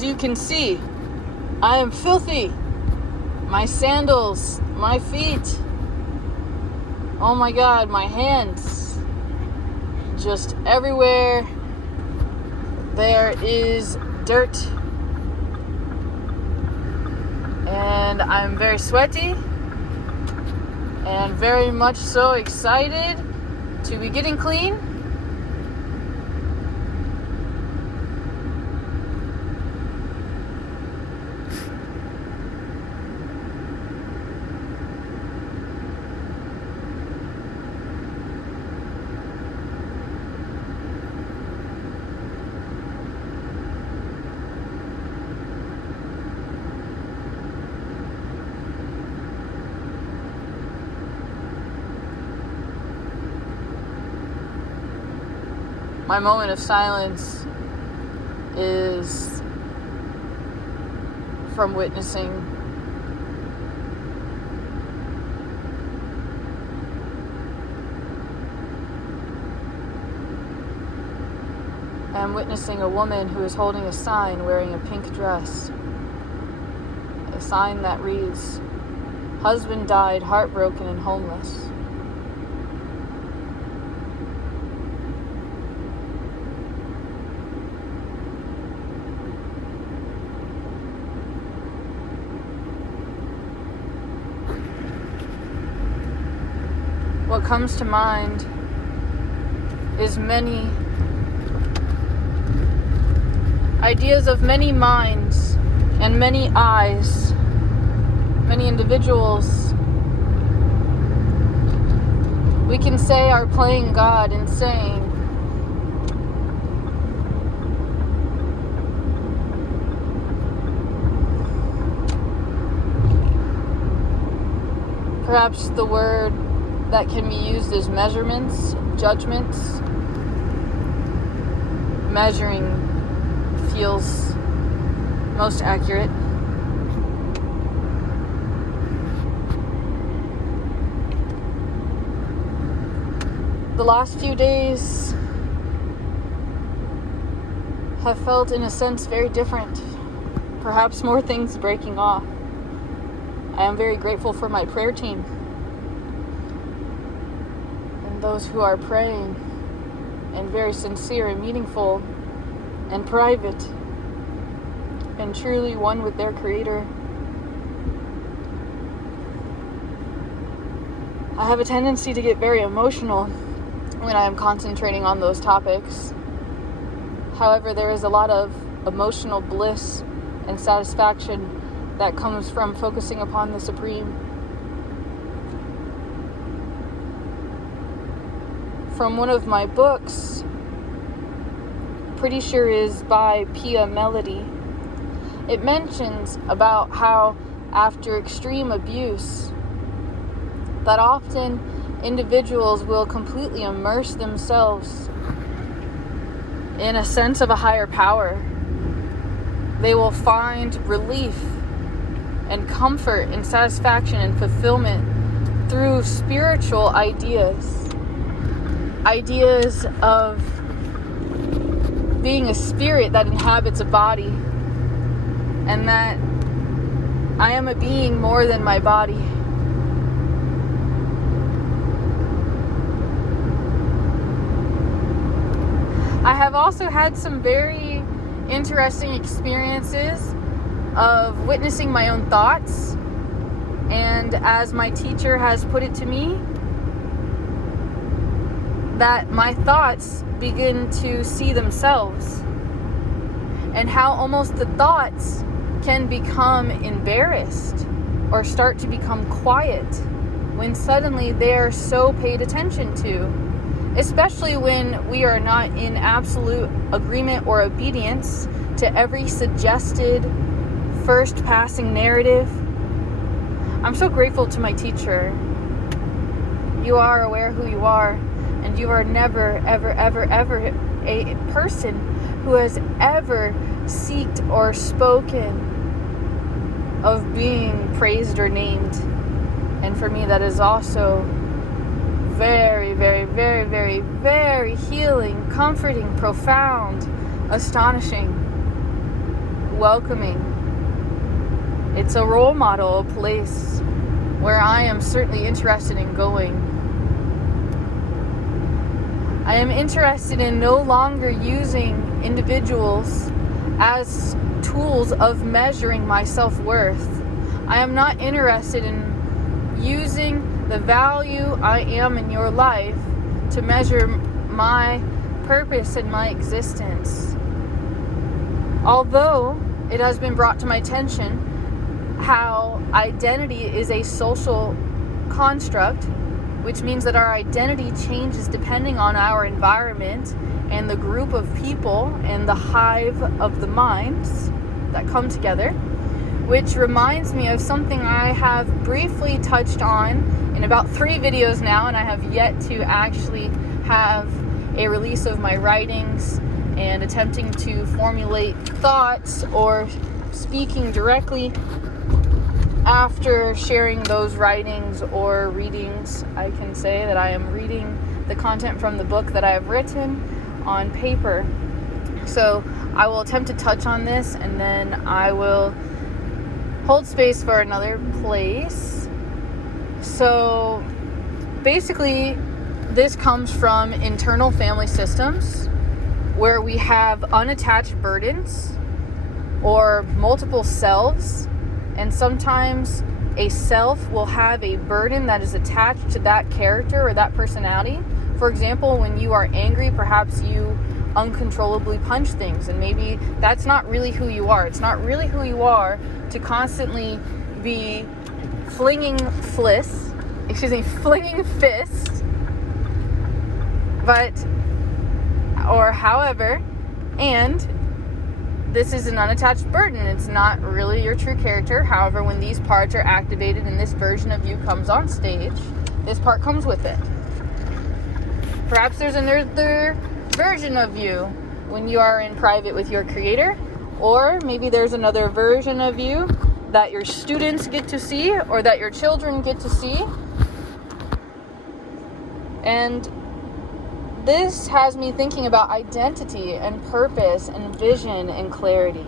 As you can see, I am filthy. My sandals, my feet, oh my God, my hands, just everywhere there is dirt. And I'm very sweaty and very much so excited to be getting clean. My moment of silence is from witnessing I'm witnessing a woman who is holding a sign wearing a pink dress. A sign that reads, "Husband died heartbroken and homeless." What comes to mind is many ideas of many minds and many eyes, many individuals we can say are playing God and saying, perhaps the word that can be used as measurements, judgments. Measuring feels most accurate. The last few days have felt, in a sense, very different. Perhaps more things breaking off. I am very grateful for my prayer team. Those who are praying and very sincere and meaningful and private and truly one with their Creator. I have a tendency to get very emotional when I am concentrating on those topics. However, there is a lot of emotional bliss and satisfaction that comes from focusing upon the Supreme. From one of my books, pretty sure is by Pia Melody. It mentions about how after extreme abuse, that often individuals will completely immerse themselves in a sense of a higher power. They will find relief and comfort and satisfaction and fulfillment through spiritual ideas. Ideas of being a spirit that inhabits a body, and that I am a being more than my body. I have also had some very interesting experiences of witnessing my own thoughts, and as my teacher has put it to me, that my thoughts begin to see themselves, and how almost the thoughts can become embarrassed or start to become quiet when suddenly they are so paid attention to, especially when we are not in absolute agreement or obedience to every suggested first passing narrative. I'm so grateful to my teacher. You are aware who you are. And you are never, ever, ever, ever a person who has ever seeked or spoken of being praised or named. And for me, that is also very, very, very, very, very healing, comforting, profound, astonishing. welcoming. It's a role model, a place where I am certainly interested in going. I am interested in no longer using individuals as tools of measuring my self-worth. I am not interested in using the value I am in your life to measure my purpose and my existence. Although it has been brought to my attention how identity is a social construct, which means that our identity changes depending on our environment and the group of people and the hive of the minds that come together, which reminds me of something I have briefly touched on in about 3 videos now, and I have yet to actually have a release of my writings and attempting to formulate thoughts or speaking directly after sharing those writings or readings. I can say that I am reading the content from the book that I have written on paper. So I will attempt to touch on this, and then I will hold space for another place. So basically, this comes from internal family systems where we have unattached burdens or multiple selves, and sometimes a self will have a burden that is attached to that character or that personality. For example, when you are angry, perhaps you uncontrollably punch things, and maybe that's not really who you are. It's not really who you are to constantly be flinging fists, however, and this is an unattached burden. It's not really your true character. However, when these parts are activated and this version of you comes on stage, this part comes with it. Perhaps there's another version of you when you are in private with your creator, or maybe there's another version of you that your students get to see or that your children get to see. And this has me thinking about identity and purpose and vision and clarity.